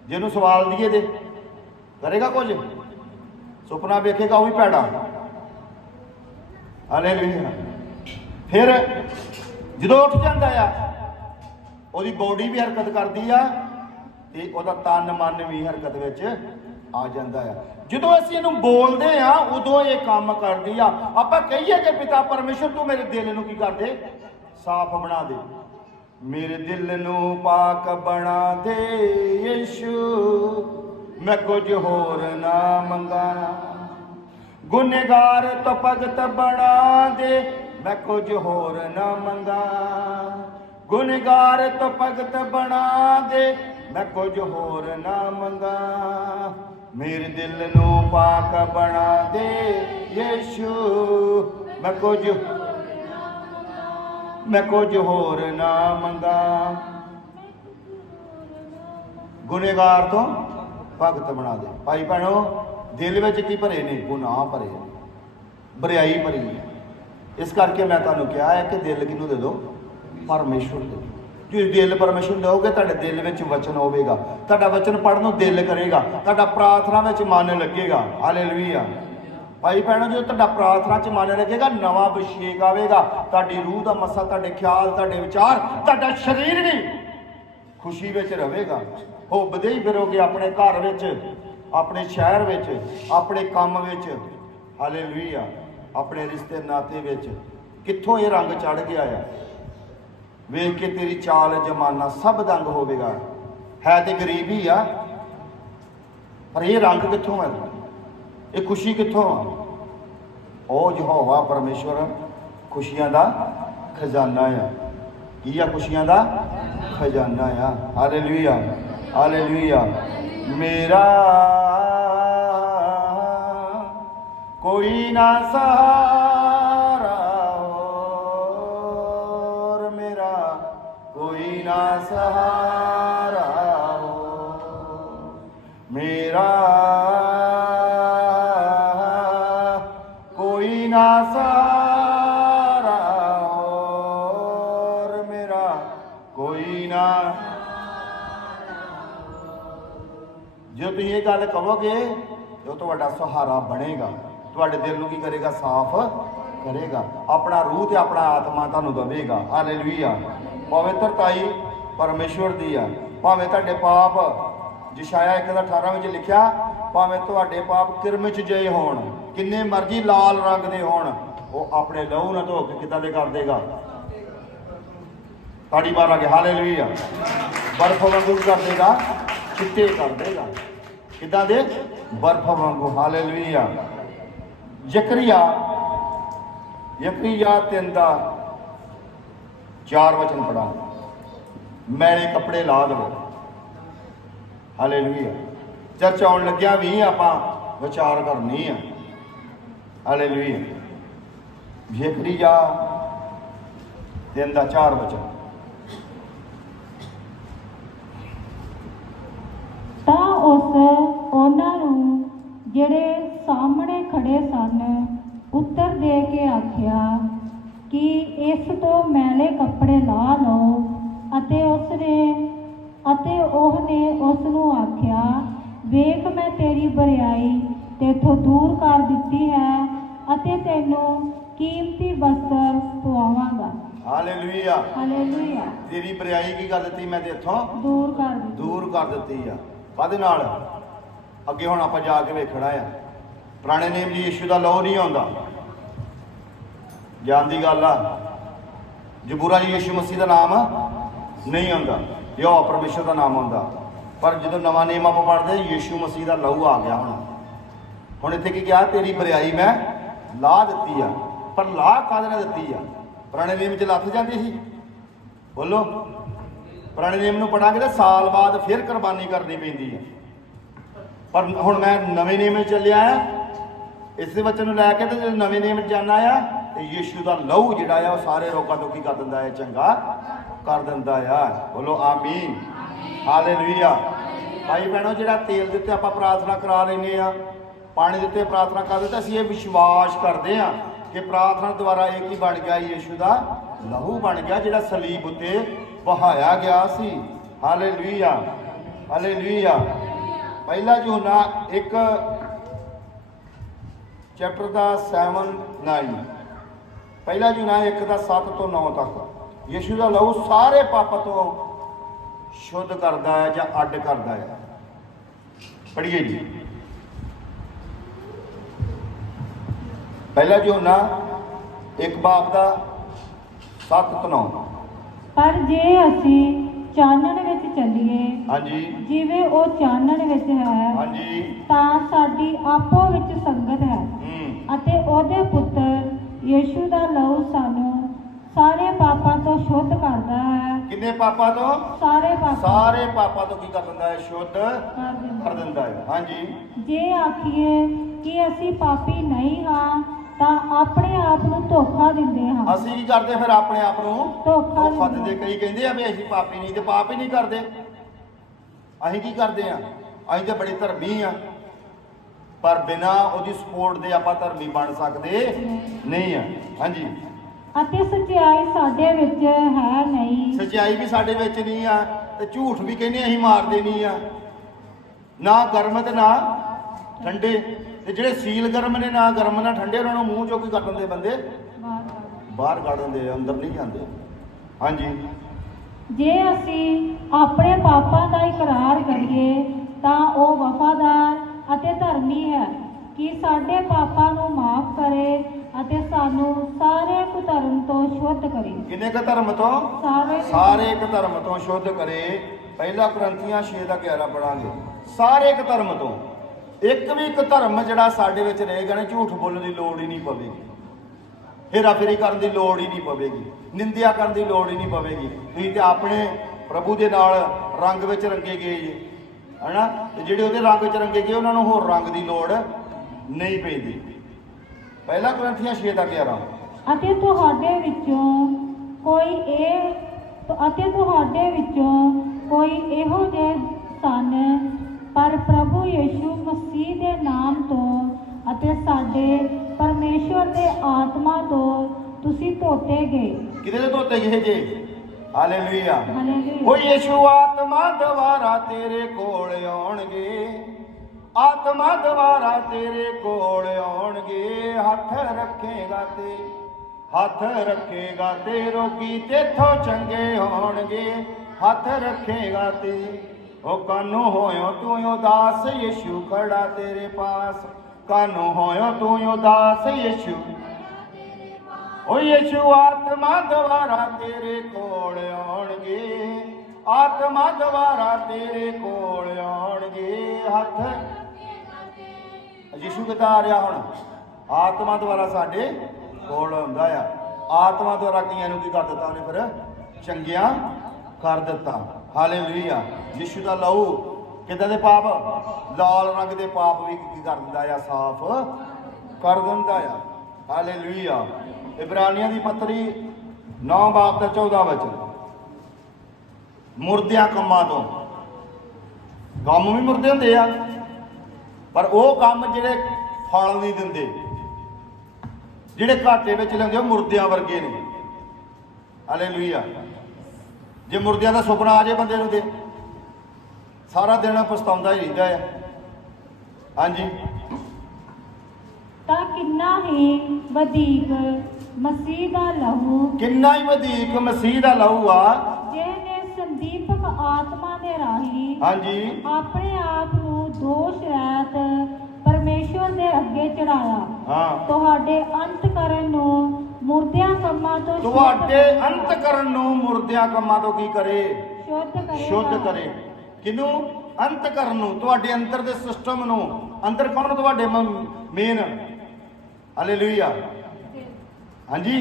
ਜਿਹਨੂੰ ਸਵਾਲ ਦੀਏ ਦੇ ਕਰੇਗਾ ਕੁਝ? ਸੁਪਨਾ ਵੇਖੇਗਾ ਉਹ ਵੀ ਪੈੜਾ ਹਾਲੇਲੂਇਆ। ਫਿਰ ਜਦੋਂ ਉੱਠ ਜਾਂਦਾ ਆ, ਉਹਦੀ ਬੋਡੀ ਵੀ ਹਰਕਤ ਕਰਦੀ ਆ ਤੇ ਉਹਦਾ ਤਨ ਮਨ ਵੀ ਹਰਕਤ ਵਿੱਚ ਆ ਜਾਂਦਾ ਆ। ਜਦੋਂ ਅਸੀਂ ਇਹਨੂੰ ਬੋਲਦੇ ਆ, ਉਦੋਂ ਇਹ ਕੰਮ ਕਰਦੀ ਆ। ਆਪਾਂ ਕਹੀਏ ਕਿ ਪਿਤਾ ਪਰਮੇਸ਼ਰ, ਤੂੰ ਮੇਰੇ ਦਿਲ ਨੂੰ ਕੀ ਕਰ ਦੇ ਸਾਫ਼ ਬਣਾ ਦੇ। ਮੇਰੇ ਦਿਲ ਨੂੰ ਪਾਕ ਬਣਾ ਦੇ, ਯਿਸੂ। ਮੈਂ ਕੁਝ ਹੋਰ ਨਾ ਮੰਗਾਂ। ਗੁਨੇਗਾਰ ਤੋਂ ਭਗਤ ਬਣਾ ਦੇ ਮੈਂ ਕੁਝ ਹੋਰ ਨਾ ਮੰਗਾ। ਗੁਨੇਗਾਰ ਤੋਂ ਭਗਤ ਬਣਾ ਦੇ ਮੈਂ ਕੁਝ ਹੋਰ ਨਾ ਮੰਗਾ। ਮੇਰੇ ਦਿਲ ਨੂੰ ਪਾਕ ਬਣਾ ਦੇ ਯਿਸੂ, ਮੈਂ ਕੁਝ ਮੈਂ ਕੁਝ ਹੋਰ ਨਾ ਮੰਗਾ। ਗੁਨੇਗਾਰ ਤੋਂ ਭਗਤ ਬਣਾ ਦੇ ਭਾਈ ਭੈਣੋ ਦਿਲ ਵਿੱਚ ਕੀ ਭਰੇ ਨੇ? ਗੁਨਾਹ ਭਰੇ। ਨੇ ਬਰਿਆਈ ਭਰੀ ਹੈ। ਇਸ ਕਰਕੇ ਮੈਂ ਤੁਹਾਨੂੰ ਕਿਹਾ ਹੈ ਕਿ ਦਿਲ ਕਿਹਨੂੰ ਦੇ ਦਿਓ? ਪਰਮੇਸ਼ਵਰ ਦੇ ਜੇ ਦਿਲ ਪਰਮੇਸ਼ਵਰ ਦਿਓਗੇ, ਤੁਹਾਡੇ ਦਿਲ ਵਿੱਚ ਵਚਨ ਹੋਵੇਗਾ। ਤੁਹਾਡਾ ਵਚਨ ਪੜਨ ਨੂੰ ਦਿਲ ਕਰੇਗਾ। ਤੁਹਾਡਾ ਪ੍ਰਾਰਥਨਾ ਵਿੱਚ ਮਨ ਲੱਗੇਗਾ। ਹਾਲੇਲੂਇਆ। ਭਾਈ ਭੈਣੋ ਜੋ ਤੁਹਾਡਾ ਪ੍ਰਾਰਥਨਾ 'ਚ ਮਨ ਲੱਗੇਗਾ, ਨਵਾਂ ਅਭਿਸ਼ੇਕ ਆਵੇਗਾ। ਤੁਹਾਡੀ ਰੂਹ ਦਾ ਮਸਾ, ਤੁਹਾਡੇ ਖਿਆਲ, ਤੁਹਾਡੇ ਵਿਚਾਰ, ਤੁਹਾਡਾ ਸਰੀਰ ਵੀ ਖੁਸ਼ੀ ਵਿੱਚ ਰਹੇਗਾ। ਹੁੱਬਦੇ ਹੀ ਫਿਰੋਗੇ ਆਪਣੇ ਘਰ ਵਿੱਚ। ਆਪਣੇ ਸ਼ਹਿਰ ਵਿੱਚ, ਆਪਣੇ ਕੰਮ ਵਿੱਚ, ਹਾਲੇਲੂਇਆ, ਆਪਣੇ ਰਿਸ਼ਤੇ ਨਾਤੇ ਵਿੱਚ, ਕਿੱਥੋਂ ਇਹ ਰੰਗ ਚੜ ਗਿਆ ਆ? ਵੇਖ ਕੇ ਤੇਰੀ ਚਾਲ ਜਮਾਨਾ ਸਭ ਦੰਗ ਹੋਵੇਗਾ। ਹੈ ਤੇ ਹੀ ਆ, ਪਰ ਇਹ ਰੰਗ ਕਿੱਥੋਂ ਆ? ਇਹ ਖੁਸ਼ੀ ਕਿੱਥੋਂ ਆ? ਉਹ ਯਹੋਵਾ ਪਰਮੇਸ਼ਵਰ ਖੁਸ਼ੀਆਂ ਦਾ ਖਜ਼ਾਨਾ ਆ। ਕੀ ਆ ਖੁਸ਼ੀਆਂ ਦਾ? ਖਜ਼ਾਨਾ ਆ। Hallelujah hallelujah. ਮੇਰਾ ਕੋਈ ਨਾ ਸਹਾਰਾ ਹੋਰ ਮੇਰਾ, ਕੋਈ ਨਾ ਸਹਾਰਾ ਮੇਰਾ। ਕੋਈ ਨਾ ਸਹਾਰਾ ਹੋਰ ਮੇਰਾ, ਕੋਈ ਨਾ। ਜੇ ਤੁਸੀਂ ਇਹ ਗੱਲ ਕਹੋਗੇ ਤੇ ਉਹ ਤੁਹਾਡਾ ਸਹਾਰਾ ਬਣੇਗਾ। ਤੁਹਾਡੇ ਦਿਲ ਨੂੰ ਕੀ ਕਰੇਗਾ? ਸਾਫ਼ ਕਰੇਗਾ। ਆਪਣਾ ਰੂਹ ਤੇ ਆਪਣਾ ਆਤਮਾ ਤੁਹਾਨੂੰ ਦਵੇਗਾ। ਹਾਲੇਲੂਇਆ। ਪਵਿੱਤਰਤਾਈ ਪਰਮੇਸ਼ਵਰ ਦੀ ਆ, ਭਾਵੇਂ ਤੁਹਾਡੇ ਪਾਪ ਜਿਸ਼ਾਇਆ 1 ਦਾ 18 ਵਿੱਚ ਲਿਖਿਆ, ਭਾਵੇਂ ਤੁਹਾਡੇ ਪਾਪ ਕਿਰਮ ਚ ਜਏ ਹੋਣ, ਕਿੰਨੇ ਮਰਜ਼ੀ ਲਾਲ ਰੰਗ ਦੇ ਹੋਣ, ਉਹ ਆਪਣੇ ਲਹੂ ਨਾਲ ਧੋ ਕੇ ਕਿੱਦਾਂ ਦੇ ਕਰ ਦੇਗਾ? ਤਾੜੀ ਮਾਰਾਂਗੇ ਹਾਲੇਲੂਇਆ। ਬਰਫ਼ ਵਾਂਗੂ ਕੀ ਕਰ ਦੇਗਾ? ਚਿੱਟੇ ਕਰ ਦੇਗਾ। ਕਿੱਦਾਂ ਦੇ? ਬਰਫ਼ ਵਾਂਗੂ। ਹਾਲੇਲੂਇਆ। ਜ਼ਕਰੀਆ ਜ਼ਕਰੀਆ ਤਿੰਨ ਦਾ ਚਾਰ ਵਚਨ ਪੜਾ ਮੈਲੇ ਕੱਪੜੇ ਲਾ ਦਵੋ ਹਾਲੇਲੂਇਆ ਚਰਚ ਆਉਣ ਲੱਗਿਆ ਵੀ ਆਪਾਂ ਵਿਚਾਰ ਕਰਨੀ ਆ। ਹਾਲੇਲੂਇਆ ਜ਼ਕਰੀਆ ਤਿੰਨ ਦਾ ਚਾਰ ਵਚਨ। ਤਾਂ ਉਸ ਉਹਨਾਂ ਨੂੰ ਜਿਹੜੇ ਸਾਹਮਣੇ ਖੜੇ ਸਨ ਉੱਤਰ ਦੇ ਕੇ ਆਖਿਆ ਕਿ ਇਸ ਤੋਂ ਮੈਲੇ ਕੱਪੜੇ ਲਾ ਲਓ? ਅਤੇ ਉਸ ਨੇ ਅਤੇ ਉਹਨੇ ਉਸ ਨੂੰ ਆਖਿਆ ਵੇਖ ਮੈਂ ਤੇਰੀ ਬਰਿਆਈ ਤੇਥੋਂ ਦੂਰ ਕਰ ਦਿੱਤੀ ਹੈ ਅਤੇ ਤੈਨੂੰ ਕੀਮਤੀ ਵਸਤਰ ਪਵਾਵਾਂਗਾ। ਹਾਲੇਲੂਇਆ। ਹਾਲੇਲੂਇਆ। ਤੇਰੀ ਬਰਿਆਈ ਕੀ ਕਰ ਦਿੱਤੀ? ਮੈਂ ਤੇ ਇੱਥੋਂ ਦੂਰ ਕਰ ਦਿੱਤੀ। ਦੂਰ ਕਰ ਦਿੱਤੀ ਆ। ਕਾਹਦੇ ਨਾਲ। ਅੱਗੇ ਹੁਣ ਆਪਾਂ ਜਾ ਕੇ ਵੇਖਣਾ ਆ। ਪੁਰਾਣੇ ਨੇਮ ਜੀ ਯਿਸੂ ਦਾ ਲਹੂ ਨਹੀਂ ਆਉਂਦਾ। ਗਿਆਨ ਦੀ ਗੱਲ ਆ, ਜਬੂਰਾ ਜੀ ਯਿਸੂ ਮਸੀਹ ਦਾ ਨਾਮ ਨਹੀਂ ਆਉਂਦਾ ਯੋ ਪਰਮੇਸ਼ਰ ਦਾ ਨਾਮ ਆਉਂਦਾ। ਪਰ ਜਦੋਂ ਨਵਾਂ ਨੇਮ ਆਪਾਂ ਪੜ੍ਹਦੇ ਯਿਸੂ ਮਸੀਹ ਦਾ ਲਹੂ ਆ ਗਿਆ ਹੁਣ। ਹੁਣ ਇੱਥੇ ਕੀ ਕਿਹਾ, ਤੇਰੀ ਬਰਿਆਈ ਮੈਂ ਲਾ ਦਿੱਤੀ ਆ, ਪਰ ਲਾ ਕਾਹਦੇ ਨਾਲ ਦਿੱਤੀ ਆ? ਪੁਰਾਣੇ ਨੇਮ ਚ ਲੱਥ ਜਾਂਦੀ ਸੀ। ਬੋਲੋ। ਪੁਰਾਣੇ ਨੇਮ ਨੂੰ ਪੜਾਂਗੇ ਤਾਂ ਸਾਲ ਬਾਅਦ ਫਿਰ ਕੁਰਬਾਨੀ ਕਰਨੀ ਪੈਂਦੀ ਹੈ ਪਰ ਹੁਣ ਮੈਂ ਨਵੇਂ ਨਿਯਮ 'ਚ ਚੱਲਿਆ ਆ। ਇਸੇ ਬੱਚੇ ਨੂੰ ਲੈ ਕੇ ਤੇ ਜਦੋਂ ਨਵੇਂ ਨਿਯਮ 'ਚ ਜਾਣਾ ਆ, ਤੇ ਯੀਸ਼ੂ ਦਾ ਲਹੂ ਜਿਹੜਾ ਆ, ਉਹ ਸਾਰੇ ਰੋਗਾਂ ਤੋਂ ਕੀ ਕਰ ਦਿੰਦਾ ਹੈ ਚੰਗਾ ਕਰ ਦਿੰਦਾ ਆ। ਬੋਲੋ ਆਮੀਨ। ਹਾਲੇਲੂਇਆ। ਭਾਈ ਭੈਣੋ, ਜਿਹੜਾ ਤੇਲ ਦੇ ਉੱਤੇ ਆਪਾਂ ਪ੍ਰਾਰਥਨਾ ਕਰਾ ਲੈਨੇ ਆ, ਪਾਣੀ ਦੇ ਉੱਤੇ ਪ੍ਰਾਰਥਨਾ ਕਰਦੇ ਤਾਂ ਅਸੀਂ ਇਹ ਵਿਸ਼ਵਾਸ ਕਰਦੇ ਹਾਂ ਕਿ ਪ੍ਰਾਰਥਨਾ ਦੁਆਰਾ ਇਹ ਕੀ ਬਣ ਗਿਆ, ਯੀਸ਼ੂ ਦਾ ਲਹੂ ਬਣ ਗਿਆ, ਜਿਹੜਾ ਸਲੀਬ ਉੱਤੇ ਵਹਾਇਆ ਗਿਆ ਸੀ। ਹਾਲੇਲੂਇਆ। ਹਾਲੇਲੂਇਆ। ਪਹਿਲਾ ਯੋਹਨਾ ਇੱਕ ਚੈਪਟਰ ਦਾ 7 9 ਪਹਿਲਾ ਯੋਹਨਾ ਇੱਕ ਦਾ 7 ਤੋਂ 9 ਤੱਕ। ਯੀਸ਼ੂ ਦਾ ਲਹੂ ਸਾਰੇ ਪਾਪ ਤੋਂ ਸ਼ੁੱਧ ਕਰਦਾ ਹੈ ਜਾਂ ਅੱਡ ਕਰਦਾ ਹੈ। ਪੜ੍ਹੀਏ ਜੀ। ਪਹਿਲਾ ਯੋਹਨਾ ਇੱਕ ਬਾਪ ਦਾ 7 ਤੋਂ 9 ਪਰ ਜੇ ਅਸੀਂ ਚਾਨਣ ਵਿੱਚ ਚੱਲੀਏ। ਹਾਂਜੀ। ਜਿਵੇਂ ਉਹ ਚਾਨਣ ਵਿੱਚ ਹੈ ਹਾਂਜੀ। ਤਾਂ ਸਾਡੀ ਆਪੋ ਵਿੱਚ ਸੰਗਤ ਹੈ। ਹੂੰ। ਅਤੇ ਉਹਦੇ ਪੁੱਤਰ ਯੀਸ਼ੂ ਦਾ ਲਹੂ ਸਾਨੂੰ ਸਾਰੇ ਪਾਪਾਂ ਤੋਂ ਸ਼ੁੱਧ ਕਰਦਾ ਹੈ। ਕਿੰਨੇ ਪਾਪਾਂ ਤੋਂ? ਸਾਰੇ ਪਾਪਾਂ। ਸਾਰੇ ਪਾਪਾਂ ਤੋਂ ਕੀ ਕਰ ਦਿੰਦਾ ਹੈ? ਸ਼ੁੱਧ ਕਰ ਦਿੰਦਾ ਹੈ। ਹਾਂਜੀ। ਜੇ ਆਖੀਏ ਕਿ ਅਸੀਂ ਪਾਪੀ ਨਹੀਂ ਹਾਂ ਆਪਣੇ ਆਪ ਨੂੰ ਧੋਖਾ ਦਿੰਦੇ ਹਾਂ। ਅਸੀਂ ਕੀ ਕਰਦੇ ਫਿਰ ਆਪਣੇ ਆਪ ਨੂੰ? ਧੋਖਾ ਧੋਖਾ ਦਿੰਦੇ ਕਈ ਕਹਿੰਦੇ ਆ ਵੀ ਅਸੀਂ ਪਾਪੀ ਨਹੀਂ ਤੇ ਪਾਪ ਹੀ ਨਹੀਂ ਕਰਦੇ। ਅਸੀਂ ਕੀ ਕਰਦੇ ਆ? ਅਸੀਂ ਤੇ ਬੜੇ ਧਰਮੀ ਆ। ਪਰ ਬਿਨਾ ਉਹਦੀ ਸਪੋਰਟ ਦੇ ਆਪਾਂ ਧਰਮੀ ਬਣ ਸਕਦੇ ਨਹੀਂ ਆ। ਹਾਂਜੀ। ਅਤੇ ਸੱਚਾਈ ਸਾਡੇ ਵਿੱਚ ਹੈ ਨਹੀਂ। ਸਚਾਈ ਵੀ ਸਾਡੇ ਵਿੱਚ ਨਹੀਂ ਆ ਤੇ ਝੂਠ ਵੀ ਕਹਿੰਦੇ ਅਸੀਂ ਮਾਰਦੇ ਨਹੀਂ ਆ। ਨਾ ਗਰਮ ਤੇ ਨਾ ਠੰਡੇ। ਤੇ ਜਿਹੜੇ ਸੀਲ ਗਰਮ ਨੇ ਨਾ ਗਰਮ ਨਾ ਠੰਡੇ ਉਹਨਾਂ ਨੂੰ ਮੂੰਹ ਚੋਂ ਕੀ ਕਰ ਦਿੰਦੇ ਬੰਦੇ? ਬਾਹਰ ਕੱਢ ਦਿੰਦੇ। ਅੰਦਰ ਨਹੀਂ ਜਾਂਦੇ। ਹਾਂਜੀ। ਜੇ ਅਸੀਂ ਆਪਣੇ ਪਾਪਾਂ ਦਾ ਇਕਰਾਰ ਕਰੀਏ ਤਾਂ ਉਹ ਵਫਾਦਾਰ ਅਤੇ ਧਰਮੀ ਹੈ ਕਿ ਸਾਡੇ ਪਾਪਾਂ ਨੂੰ ਮਾਫ ਕਰੇ ਅਤੇ ਸਾਨੂੰ ਸਾਰੇ ਕੁਧਰਮ ਤੋਂ ਸ਼ੁੱਧ ਕਰੇ। ਕਿੰਨੇ ਕ ਧਰਮ ਤੋਂ? ਸਾਰੇ ਸਾਰੇ ਇੱਕ ਧਰਮ ਤੋਂ ਸ਼ੁੱਧ ਕਰੇ। ਪਹਿਲਾ ਕੁਰੰਥੀਆਂ 6 ਦਾ 11 ਪੜਾਂਗੇ ਸਾਰੇ ਇੱਕ ਧਰਮ ਤੋਂ। ਇੱਕ ਵੀ ਇੱਕ ਧਰਮ ਜਿਹੜਾ ਸਾਡੇ ਵਿੱਚ ਰਹੇਗਾ ਨਾ, ਝੂਠ ਬੋਲਣ ਦੀ ਲੋੜ ਹੀ ਨਹੀਂ ਪਵੇਗੀ। ਹੇਰਾ ਫੇਰੀ ਕਰਨ ਦੀ ਲੋੜ ਹੀ ਨਹੀਂ ਪਵੇਗੀ। ਨਿੰਦਿਆ ਕਰਨ ਦੀ ਲੋੜ ਹੀ ਨਹੀਂ ਪਵੇਗੀ। ਤੁਸੀਂ ਤੇ ਆਪਣੇ ਪ੍ਰਭੂ ਦੇ ਨਾਲ ਰੰਗ ਵਿੱਚ ਰੰਗੇ ਗਏ ਜੀ, ਹਨਾ? ਤੇ ਜਿਹੜੇ ਉਹਦੇ ਰੰਗ ਵਿੱਚ ਰੰਗੇ ਗਏ, ਉਹਨਾਂ ਨੂੰ ਹੋਰ ਰੰਗ ਦੀ ਲੋੜ ਨਹੀਂ ਪੈਂਦੀ। ਪਹਿਲਾ ਕੁਰੰਥੀਆਂ 6 ਦਾ 11 ਅਤੇ ਤੁਹਾਡੇ ਵਿੱਚੋਂ ਕੋਈ ਇਹ, ਅਤੇ ਤੁਹਾਡੇ ਵਿੱਚੋਂ ਕੋਈ ਇਹੋ ਜਿਹੇ ਸਨ ਪਰ ਪ੍ਰਭੂ ਯੀਸ਼ੂ ਮਸੀਹ ਦੇ ਨਾਮ ਤੋਂ ਅਤੇ ਸਾਡੇ ਪਰਮੇਸ਼ਵਰ ਦੇ ਆਤਮਾ ਤੋਂ ਤੁਸੀਂ ਧੋਤੇ ਗਏ। ਕਿਹਦੇ ਤੋਂ ਧੋਤੇ ਗਏ ਜੇ? ਹਾਲੇਲੂਇਆ ਓ ਯੇਸ਼ੂ ਆਤਮਾ ਦੁਆਰਾ ਤੇਰੇ ਕੋਲ ਆਉਣਗੇ। ਆਤਮਾ ਦੁਆਰਾ ਤੇਰੇ ਕੋਲ ਆਉਣਗੇ। ਹੱਥ ਰੱਖੇਗਾ ਤੇ ਹੱਥ ਰੱਖੇਗਾ ਤੇ ਰੋਗੀ ਤੇਥੋਂ ਚੰਗੇ ਹੋਣਗੇ। ਹੱਥ ਰੱਖੇਗਾ ਤੇ ਓ ਕਾਨੂੰ ਹੋਇਓ ਤੂੰ ਉਦਾਸ ਯੇਸ਼ੂ, ਖੜਾ ਤੇਰੇ ਪਾਸ। ਕਾਨੂੰ ਹੋਇਓ ਤੂੰ ਉਦਾਸ ਯੇਸ਼ੂ। ਓ ਯੇਸ਼ੂ, ਆਤਮਾ ਦੁਆਰਾ ਤੇਰੇ ਕੋਲ ਆਉਣਗੇ। ਆਤਮਾ ਦੁਆਰਾ ਤੇਰੇ ਕੋਲ ਆਉਣਗੇ। ਹੱਥ। ਯੇਸ਼ੂ ਕਿੱਦਾਂ ਆ ਰਿਹਾ ਹੁਣ? ਆਤਮਾ ਦੁਆਰਾ ਸਾਡੇ ਕੋਲ ਆਉਂਦਾ ਆ। ਆਤਮਾ ਦੁਆਰਾ ਕਈਆਂ ਨੂੰ ਕੀ ਕਰ ਦਿੱਤਾ ਉਹਨੇ ਫਿਰ? ਚੰਗਿਆ ਕਰ ਦਿੱਤਾ। ਹਾਲੇਲੂਇਆ। ਯੇਸ਼ੂ ਦਾ ਲਹੂ ਕਿੱਦਾਂ ਦੇ ਪਾਪ? ਲਾਲ ਰੰਗ ਦੇ ਪਾਪ ਵੀ ਕੀ ਕਰ ਦਿੰਦਾ ਆ, ਸਾਫ਼ ਕਰ ਦਿੰਦਾ ਆ। ਹਾਲੇਲੂਇਆ। ਇਬਰਾਨੀਆਂ ਦੀ ਪੱਤਰੀ 9 ਬਾਪ ਦਾ 14 ਵਚਨ। ਮੁਰਦਿਆਂ ਕੰਮਾਂ ਤੋਂ। ਕੰਮ ਵੀ ਮੁਰਦੇ ਹੁੰਦੇ ਆ, ਪਰ ਉਹ ਕੰਮ ਜਿਹੜੇ ਫਲ ਨਹੀਂ ਦਿੰਦੇ। ਜਿਹੜੇ ਘਾਟੇ ਵਿੱਚ ਲੈਂਦੇ ਉਹ ਮੁਰਦਿਆਂ ਵਰਗੇ ਨੇ। ਹਾਲੇਲੂਇਆ। ਜੇ ਮੁਰਦਿਆਂ ਦਾ ਸੁਪਨਾ ਆ ਜੇ ਬੰਦੇ ਨੂੰ ਤੇ ਸਾਰਾ ਦਿਨ ਪਛਤਾਉਂਦਾ ਹੀ ਰਹਿੰਦਾ ਆ। ਹਾਂਜੀ। ਤਾਂ ਕਿੰਨਾ ਹੀ ਵਧੇਕ ਮਸੀਹ ਦਾ ਲਹੂ ਕਿੰਨਾ ਹੀ ਵਧੇਕ ਮਸੀਹ ਦਾ ਲਹੂ ਆ। ਜਿਹਨੇ ਸੰਦੀਪਕ ਆਤਮਾ ਦੇ ਰਾਹੀਂ ਹਾਂਜੀ। ਆਪਣੇ ਆਪ ਨੂੰ ਦੋਸ਼ ਰਹਿਤ ਪਰਮੇਸ਼ਵਰ ਦੇ ਅੱਗੇ ਚੜਾਇਆ। ਹਾਂ। ਤੁਹਾਡੇ ਅੰਤ ਕਰਨ ਨੂੰ ਮੁਰਦਿਆਂ ਕੰਮਾਂ ਤੋਂ ਤੁਹਾਡੇ ਅੰਤ ਕਰਨ ਨੂੰ ਮੁਰਦਿਆਂ ਕੰਮਾਂ ਤੋਂ ਕੀ ਕਰੇ? ਸ਼ੁੱਧ ਕਰੇਗਾ ਸ਼ੁੱਧ ਕਰੇ। ਕਿਨੂੰ? ਅੰਤ ਕਰਨ ਨੂੰ ਤੁਹਾਡੇ ਅੰਦਰ ਦੇ ਸਿਸਟਮ ਨੂੰ। ਅੰਦਰ ਕੌਣ ਤੁਹਾਡੇ ਮੇਨ ਹਾਲੇਲੂਇਆ ਹਾਂਜੀ।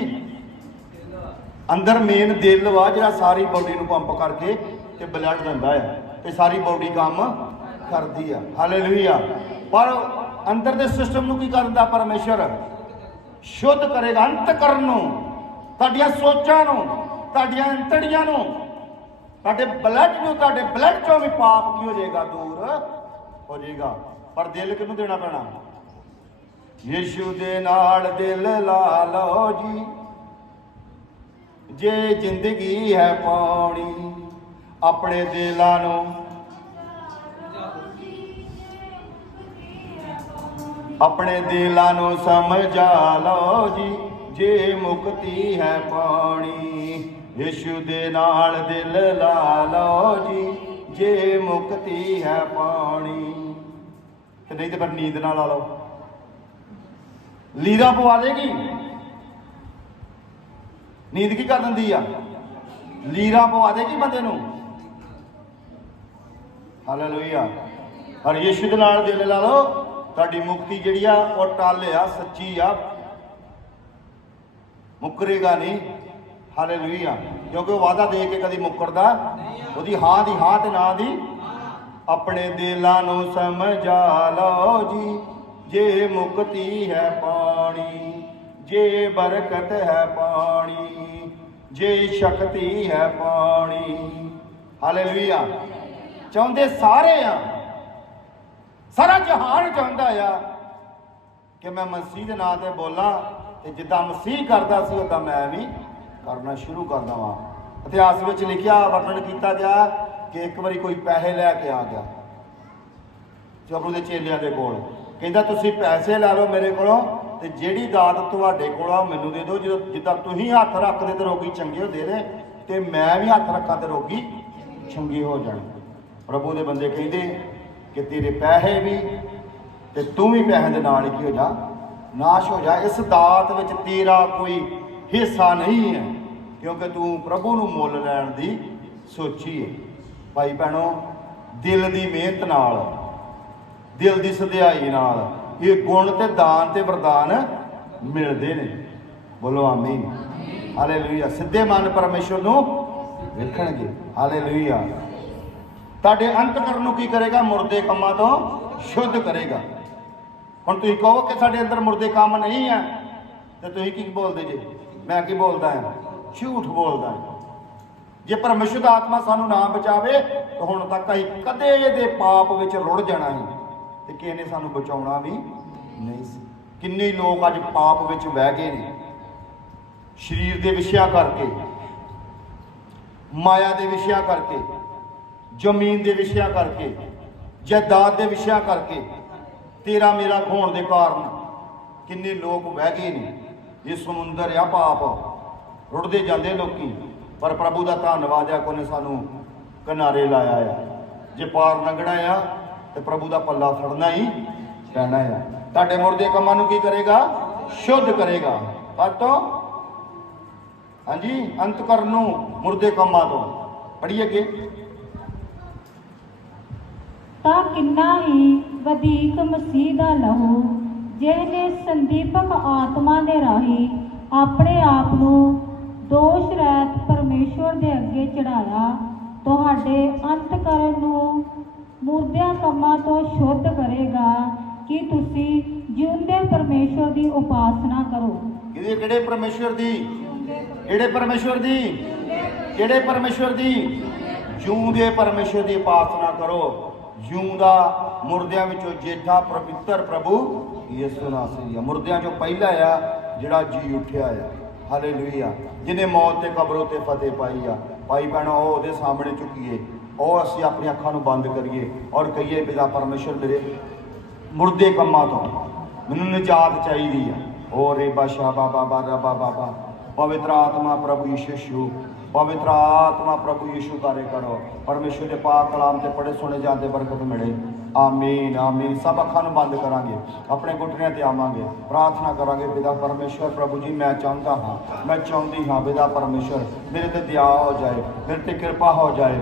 ਅੰਦਰ ਮੇਨ ਦਿਲ ਵਾ ਜਿਹੜਾ ਸਾਰੀ ਬਾਡੀ ਨੂੰ ਪੰਪ ਕਰਕੇ ਤੇ ਬਲੱਡ ਦਿੰਦਾ ਹੈ ਤੇ ਸਾਰੀ ਬਾਡੀ ਕੰਮ ਕਰਦੀ ਆ। ਹਾਲੇਲੂਇਆ ਪਰ ਅੰਦਰ ਦੇ ਸਿਸਟਮ ਨੂੰ ਕੀ ਕਰਦਾ ਪਰਮੇਸ਼ਰ? ਸ਼ੁੱਧ ਕਰੇਗਾ, ਅੰਤ ਕਰਨ ਨੂੰ, ਤੁਹਾਡੀਆਂ ਸੋਚਾਂ ਨੂੰ, ਤੁਹਾਡੀਆਂ ਅੰਤੜੀਆਂ ਨੂੰ। ਤੁਹਾਡੇ ਬਲੱਡ ਨੂੰ, ਤੁਹਾਡੇ ਬਲੱਡ ਚੋਂ ਵੀ ਪਾਪ ਕੀ ਹੋ ਜਾਏਗਾ? ਦੂਰ ਹੋ ਜਾਏਗਾ। ਪਰ ਦਿਲ ਕਿਹਨੂੰ ਦੇਣਾ ਪੈਣਾ? ਯਿਸੂ ਦੇ ਨਾਲ ਦਿਲ ਲਾ ਲਓ ਜੀ। ਜੇ ਜ਼ਿੰਦਗੀ ਹੈ ਪਾਉਣੀ, ਆਪਣੇ ਦਿਲਾਂ ਨੂੰ ਆਪਣੇ ਦਿਲਾਂ ਨੂੰ ਸਮਝਾ ਲਓ ਜੀ, ਜੇ ਮੁਕਤੀ ਹੈ ਪਾਣੀ ਯਿਸੂ ਦੇ ਨਾਲ ਦਿਲ ਲਾ ਲਓ ਜੀ, ਜੇ ਮੁਕਤੀ ਹੈ ਪਾਣੀ ਤੇ ਨਹੀਂ ਤੇ ਫਿਰ ਨੀਂਦ ਨਾਲ ਲਾ ਲਓ। ਲੀਰਾ ਪਵਾ ਦੇਗੀ। ਨੀਂਦ ਕੀ ਕਰ ਦਿੰਦੀ ਆ? ਲੀਰਾ ਪਵਾ ਦੇਗੀ ਬੰਦੇ ਨੂੰ। ਹਾਲੇਲੂਇਆ ਪਰ ਯਿਸੂ ਦੇ ਨਾਲ ਦਿਲ ਲਾ ਲਓ। ਤੁਹਾਡੀ ਮੁਕਤੀ ਜਿਹੜੀ ਆ, ਉਹ ਟੱਲ ਆ, ਸੱਚੀ ਆ। ਮੁੱਕਰੇਗਾ ਨਹੀਂ। ਹਾਲੇਲੂਇਆ। ਕਿਉਂਕਿ ਉਹ ਵਾਅਦਾ ਦੇ ਕੇ ਕਦੀ ਮੁੱਕਰਦਾ। ਉਹਦੀ ਹਾਂ ਦੀ ਹਾਂ ਤੇ ਨਾ ਦੀ ਆਪਣੇ ਦਿਲਾਂ ਨੂੰ ਸਮਝਾ ਲਓ ਜੀ। ਜੇ ਮੁਕਤੀ ਹੈ ਪਾਣੀ, ਜੇ ਬਰਕਤ ਹੈ ਪਾਣੀ, ਜੇ ਸ਼ਕਤੀ ਹੈ ਪਾਣੀ। ਹਾਲੇਲੂਇਆ। ਚਾਹੁੰਦੇ ਸਾਰੇ ਆ। ਸਾਰਾ ਜਹਾਨ ਚਾਹੁੰਦਾ ਆ ਕਿ ਮੈਂ ਮਸੀਹ ਦੇ ਨਾਂ ਤੇ ਬੋਲਾਂ ਤੇ ਜਿੱਦਾਂ ਮਸੀਹ ਕਰਦਾ ਸੀ ਉਦਾਂ ਮੈਂ ਵੀ ਕਰਨਾ ਸ਼ੁਰੂ ਕਰ ਦਵਾਂ। ਇਤਿਹਾਸ ਵਿੱਚ ਲਿਖਿਆ, ਵਰਣਨ ਕੀਤਾ ਗਿਆ ਕਿ ਇੱਕ ਵਾਰੀ ਕੋਈ ਪੈਸੇ ਲੈ ਕੇ ਆ ਗਿਆ। ਪ੍ਰਭੂ ਦੇ ਚੇਲਿਆਂ ਦੇ ਕੋਲ। ਕਹਿੰਦਾ, ਤੁਸੀਂ ਪੈਸੇ ਲੈ ਲਓ ਮੇਰੇ ਕੋਲੋਂ ਤੇ ਜਿਹੜੀ ਦਾਤ ਤੁਹਾਡੇ ਕੋਲ ਆ, ਉਹ ਮੈਨੂੰ ਦੇ ਦਿਓ। ਜਦੋਂ, ਜਿੱਦਾਂ ਤੁਸੀਂ ਹੱਥ ਰੱਖਦੇ ਤੇ ਰੋਗੀ ਚੰਗੇ ਹੁੰਦੇ ਨੇ, ਤੇ ਮੈਂ ਵੀ ਹੱਥ ਰੱਖਾਂ ਤੇ ਰੋਗੀ ਚੰਗੇ ਹੋ ਜਾਣ। ਪ੍ਰਭੂ ਦੇ ਬੰਦੇ ਕਹਿੰਦੇ ਕਿ ਤੇਰੇ ਪੈਸੇ ਵੀ ਤੇ ਤੂੰ ਵੀ ਪੈਸੇ ਦੇ ਨਾਲ ਕੀ ਹੋ ਜਾ ਨਾਸ਼ ਹੋ ਜਾ। ਇਸ ਦਾਤ ਵਿੱਚ ਤੇਰਾ ਕੋਈ ਹਿੱਸਾ ਨਹੀਂ ਹੈ ਕਿਉਂਕਿ ਤੂੰ ਪ੍ਰਭੂ ਨੂੰ ਮੁੱਲ ਲੈਣ ਦੀ ਸੋਚੀ ਹੈ ਭਾਈ ਭੈਣੋ ਦਿਲ ਦੀ ਮਿਹਨਤ ਨਾਲ ਦਿਲ ਦੀ ਸਧਿਆਈ ਨਾਲ ਇਹ ਗੁਣ ਤੇ ਦਾਨ ਤੇ ਵਰਦਾਨ ਮਿਲਦੇ ਨੇ। ਬੋਲੋ ਆਮੀਨ। ਹਾਲੇਲੂਇਆ। ਸਿੱਧੇ ਮਨ ਪਰਮੇਸ਼ਰ ਨੂੰ ਵੇਖਣਗੇ। ਹਾਲੇਲੂਇਆ। ਤੁਹਾਡੇ ਅੰਤਕਰਨ ਨੂੰ ਕੀ ਕਰੇਗਾ? ਮੁਰਦੇ ਕੰਮਾਂ ਤੋਂ ਸ਼ੁੱਧ ਕਰੇਗਾ। ਹੁਣ ਤੁਸੀਂ ਕਹੋ ਕਿ ਸਾਡੇ ਅੰਦਰ ਮੁਰਦੇ ਕੰਮ ਨਹੀਂ ਆ, ਤੇ ਤੁਸੀਂ ਕੀ ਬੋਲਦੇ ਜੇ? ਮੈਂ ਕੀ ਬੋਲਦਾ ਹਾਂ ਝੂਠ ਬੋਲਦਾ ਹਾਂ ਜੇ ਪਰਮੇਸ਼ਰ ਦਾ ਆਤਮਾ ਸਾਨੂੰ ਨਾ ਬਚਾਵੇ, ਤਾਂ ਹੁਣ ਤੱਕ ਅਸੀਂ ਕਦੇ ਇਹਦੇ ਪਾਪ ਵਿੱਚ ਰੁੜ ਜਾਣਾ ਸੀ ਤੇ ਕਿਸੇ ਨੇ ਸਾਨੂੰ ਬਚਾਉਣਾ ਵੀ ਨਹੀਂ ਸੀ। ਕਿੰਨੇ ਲੋਕ ਅੱਜ ਪਾਪ ਵਿੱਚ ਵਹਿ ਗਏ ਨੇ। ਸਰੀਰ ਦੇ ਵਿਸ਼ਿਆਂ ਕਰਕੇ, ਮਾਇਆ ਦੇ ਵਿਸ਼ਿਆਂ ਕਰਕੇ। ਜ਼ਮੀਨ ਦੇ ਵਿਸ਼ਿਆਂ ਕਰਕੇ ਜਾਇਦਾਦ ਦੇ ਵਿਸ਼ਿਆਂ ਕਰਕੇ ਤੇਰਾ ਮੇਰਾ ਖੋਣ ਦੇ ਕਾਰਨ ਕਿੰਨੇ ਲੋਕ ਵਹਿ ਗਏ ਨੇ, ਇਹ ਸਮੁੰਦਰ ਆ ਪਾਪ। ਰੁੜਦੇ ਜਾਂਦੇ ਲੋਕੀ, ਪਰ ਪ੍ਰਭੂ ਦਾ ਧੰਨਵਾਦ ਆ ਕੋਨੇ ਸਾਨੂੰ ਕਿਨਾਰੇ ਲਾਇਆ ਆ। ਜੇ ਪਾਰ ਲੰਘਣਾ ਆ, ਤੇ ਪ੍ਰਭੂ ਦਾ ਪੱਲਾ ਫੜਨਾ ਹੀ ਪੈਣਾ ਆ। ਤੁਹਾਡੇ ਮੁਰਦੇ ਕੰਮਾਂ ਨੂੰ ਕੀ ਕਰੇਗਾ? ਸ਼ੁੱਧ ਕਰੇਗਾ। ਪਰ ਤੋਂ ਹਾਂਜੀ, ਅੰਤ ਕਰਨ ਨੂੰ ਮੁਰਦੇ ਕੰਮਾਂ ਤੋਂ। ਪੜ੍ਹੀਏ ਅੱਗੇ। ਤਾਂ ਕਿੰਨਾ ਹੀ ਵਧੇਕ ਮਸੀਹ ਦਾ ਲਹੂ ਜਿਹਨੇ ਸੰਦੀਪਕ ਆਤਮਾ ਦੇ ਰਾਹੀਂ ਆਪਣੇ ਆਪ ਨੂੰ ਦੋਸ਼ ਰਹਿਤ ਪਰਮੇਸ਼ਵਰ ਦੇ ਅੱਗੇ ਚੜਾਇਆ ਤੁਹਾਡੇ ਅੰਤ ਕਰਨ ਨੂੰ ਮੁਰਦਿਆਂ ਕੰਮਾਂ ਤੋਂ ਸ਼ੁੱਧ ਕਰੇਗਾ ਕਿ ਤੁਸੀਂ ਜਿਉਂਦੇ ਪਰਮੇਸ਼ਵਰ ਦੀ ਉਪਾਸਨਾ ਕਰੋ। ਇਹਦੇ ਕਿਹੜੇ ਪਰਮੇਸ਼ਵਰ ਦੀ? ਕਿਹੜੇ ਪਰਮੇਸ਼ਵਰ ਦੀ? ਕਿਹੜੇ ਪਰਮੇਸ਼ਵਰ ਦੀ? ਜਿਉਂਦੇ ਪਰਮੇਸ਼ਵਰ ਦੀ ਉਪਾਸਨਾ ਕਰੋ। ਜੂਦਾ ਮੁਰਦਿਆਂ ਵਿੱਚੋਂ ਜੇਠਾ ਪਵਿੱਤਰ ਪ੍ਰਭੂ ਯਿਸੂ ਨਾਸਰੀ ਮੁਰਦਿਆਂ ਚੋਂ ਪਹਿਲਾ ਆ, ਜਿਹੜਾ ਜੀ ਉੱਠਿਆ ਆ। ਹਾਲੇਲੂਇਆ। ਜਿਹਨੇ ਮੌਤ ਤੇ ਕਬਰ ਉਤੇ ਫਤਿਹ ਪਾਈ ਆ। ਭਾਈ ਭੈਣੋ, ਉਹ ਉਹਦੇ ਸਾਹਮਣੇ ਝੁਕੀਏ। ਉਹ ਅਸੀਂ ਆਪਣੀਆਂ ਅੱਖਾਂ ਨੂੰ ਬੰਦ ਕਰੀਏ ਔਰ ਕਹੀਏ, ਪਿਤਾ ਪਰਮੇਸ਼ਵਰ ਮੇਰੇ ਮੁਰਦੇ ਕੰਮਾਂ ਤੋਂ ਮੈਨੂੰ ਨਿਜਾਤ ਚਾਹੀਦੀ ਆ। ਓ ਰੇ ਬਾਸ਼ਾ ਬਾਬਾ ਬਾਰਾ ਬਾਬਾ ਪਵਿੱਤਰ ਆਤਮਾ ਪ੍ਰਭੂ ਯਿਸੂ। ਪਵਿੱਤਰ ਆਤਮਾ ਪ੍ਰਭੂ ਯਿਸੂ ਕਾਰੇ ਕਰੋ। ਪਰਮੇਸ਼ਵਰ ਦੇ ਪਾਕ ਕਲਾਮ ਤੇ ਪੜੇ ਸੁਣੇ ਜਾਂਦੇ ਬਰਕਤ ਮਿਲੇ। ਆਮੀਨ ਆਮੀਨ। ਸਭ ਅੱਖਾਂ ਨੂੰ ਬੰਦ ਕਰਾਂਗੇ। ਆਪਣੇ ਘੁਟਨਿਆਂ ਤੇ ਆਵਾਂਗੇ। ਪ੍ਰਾਰਥਨਾ ਕਰਾਂਗੇ, ਪਿਤਾ ਪਰਮੇਸ਼ਵਰ ਪ੍ਰਭੂ ਜੀ, ਮੈਂ ਚਾਹੁੰਦਾ ਹਾਂ। ਮੈਂ ਚਾਹੁੰਦੀ ਹਾਂ, ਪਿਤਾ ਪਰਮੇਸ਼ਵਰ ਮੇਰੇ ਤੇ ਦਇਆ ਹੋ ਜਾਏ, ਮੇਰੇ ਤੇ ਕਿਰਪਾ ਹੋ ਜਾਏ।